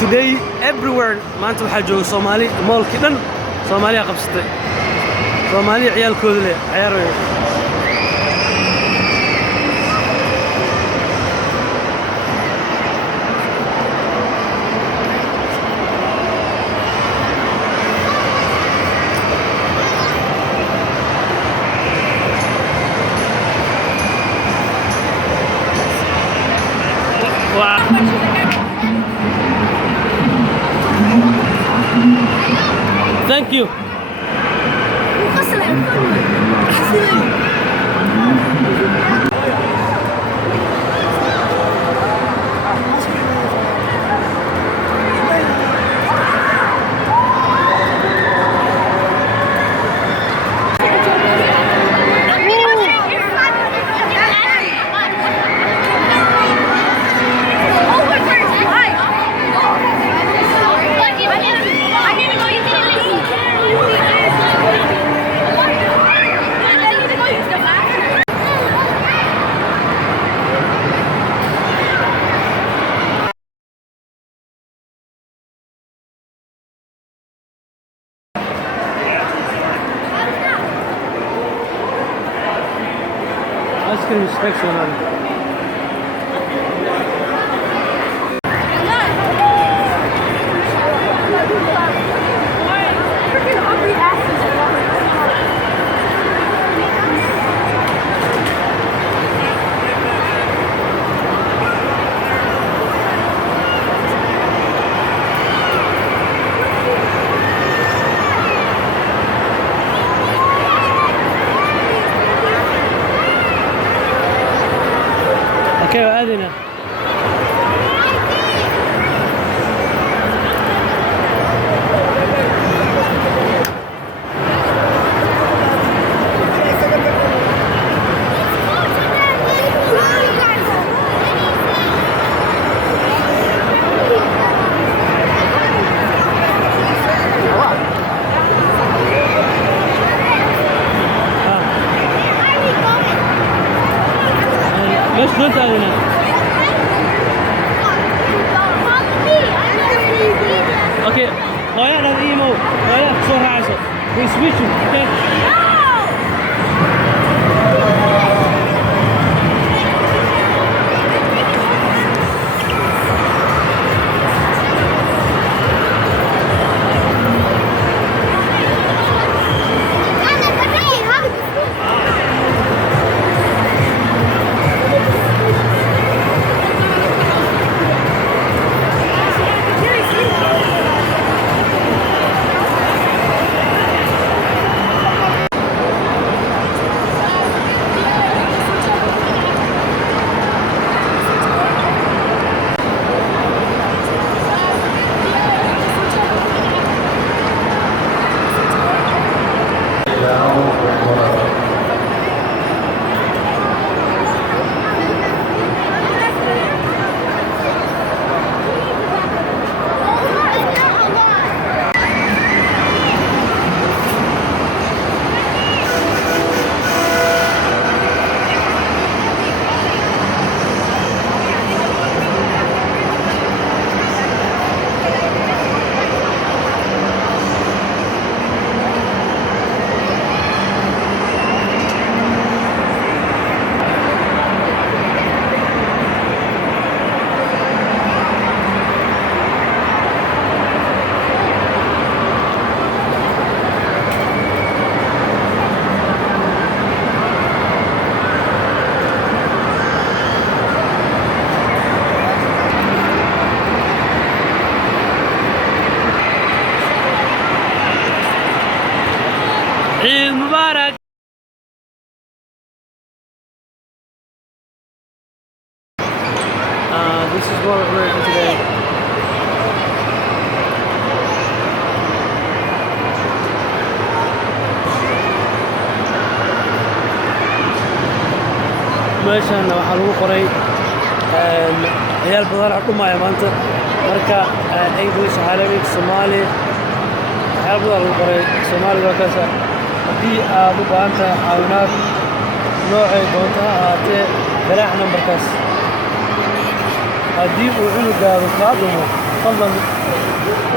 today everywhere maanta waxaa jooga Soomaali moolkii dhan Soomaaliya qabsatay Soomaali ciyaalkooda leh ciyaarayo Thank you. Ice cream inspection on it. Okay, أذنه. ليش قلت هذه؟ اوكي ضيعنا الايمو ضيعت بسرعه عشان ويسويتشوا اوكي عيد مبارك. This is what we're wearing today. meeshan waxaa lagu qoray ciyaal badan xukumaya maanta marka English, Arabic, Somali ciyaal badan lagu qoray Somali waa kaasa haddii aad u baahan tahay caawinaad noocay doonta ha ahaatee garaac nambarkaas haddii uu cunugaadu kaa dhumo fadlan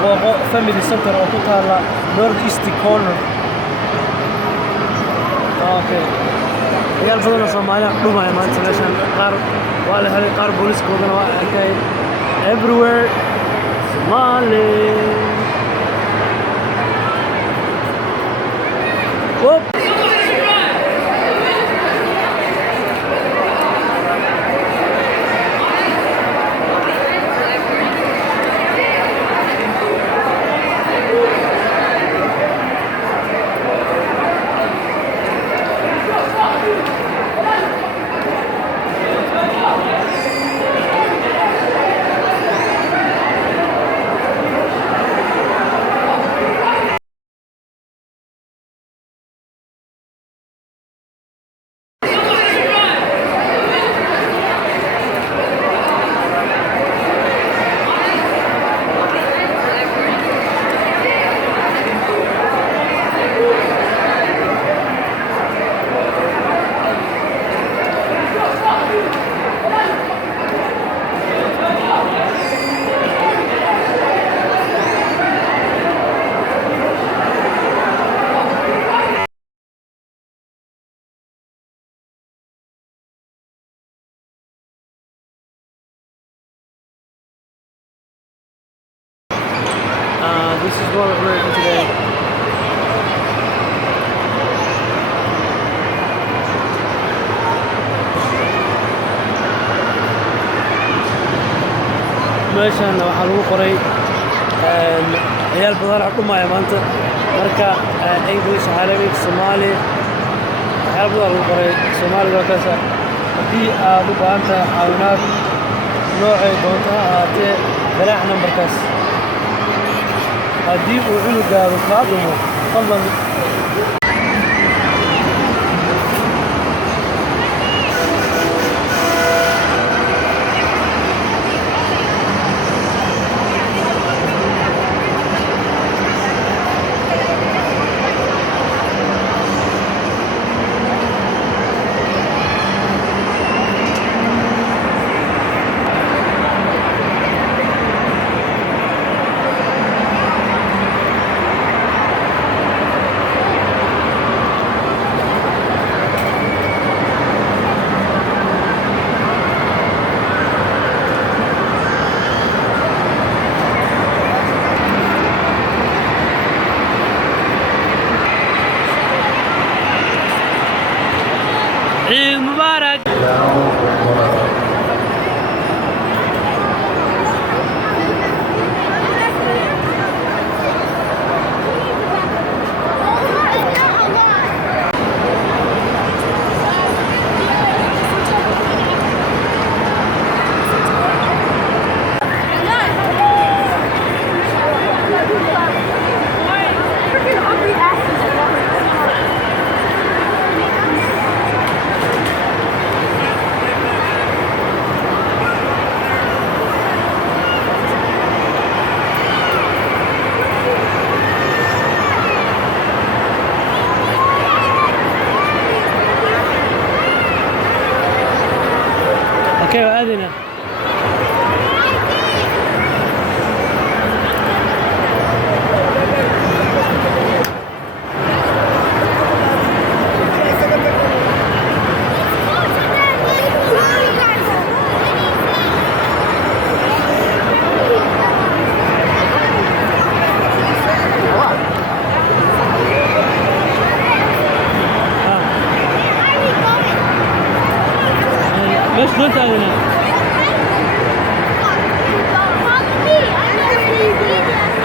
booqo family center oo ku taala north east corner. Okay, ciyaal badan oo Soomaali ah dhumaya maanta meeshan. Qaar waa la helay, qaar booliiskoodana waa arkay. Everywhere Somali. Whoop. This is what we're doing today. meeshan waxaa lagu qoray ciyaal badan oo dhumaya maanta marka English, Arabic, Somali ciyaal badan lagu qoray. Soomaaliga waa kaasa. haddii aad u baahan tahay caawinaad noocay doonto ha ahaatee garaac nambarkaas. haddii uu cunugaadu kaa dhumo fadlan عيد مبارك. اوكي وأذنه. ليش قلت هنا؟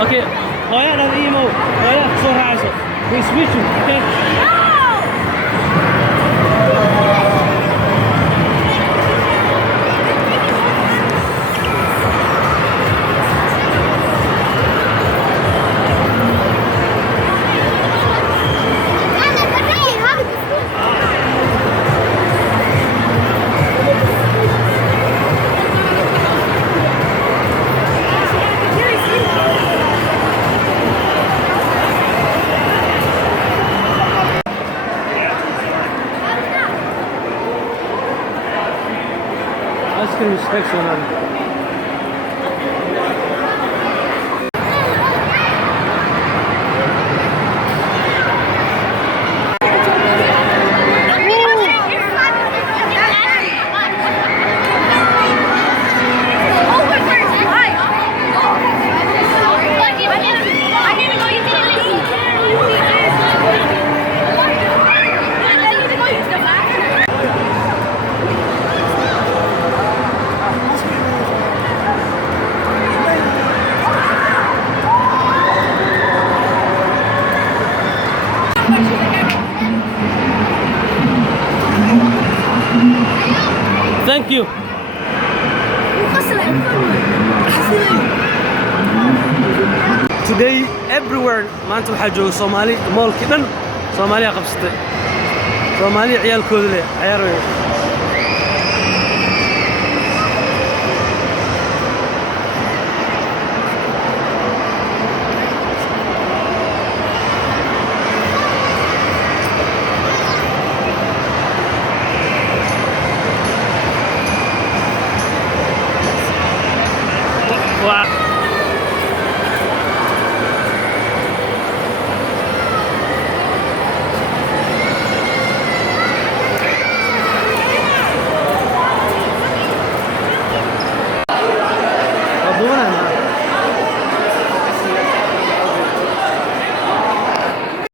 اوكي غاية هذا ايمو غاية صورها عشر ويسويتشوا اوكي ice cream is excellent. Thank you. Today everywhere maanta waxaa jooga Soomaali moolkii dhan Soomaaliya qabsatay Soomaali ciyaalkooda leh ciyaar weyn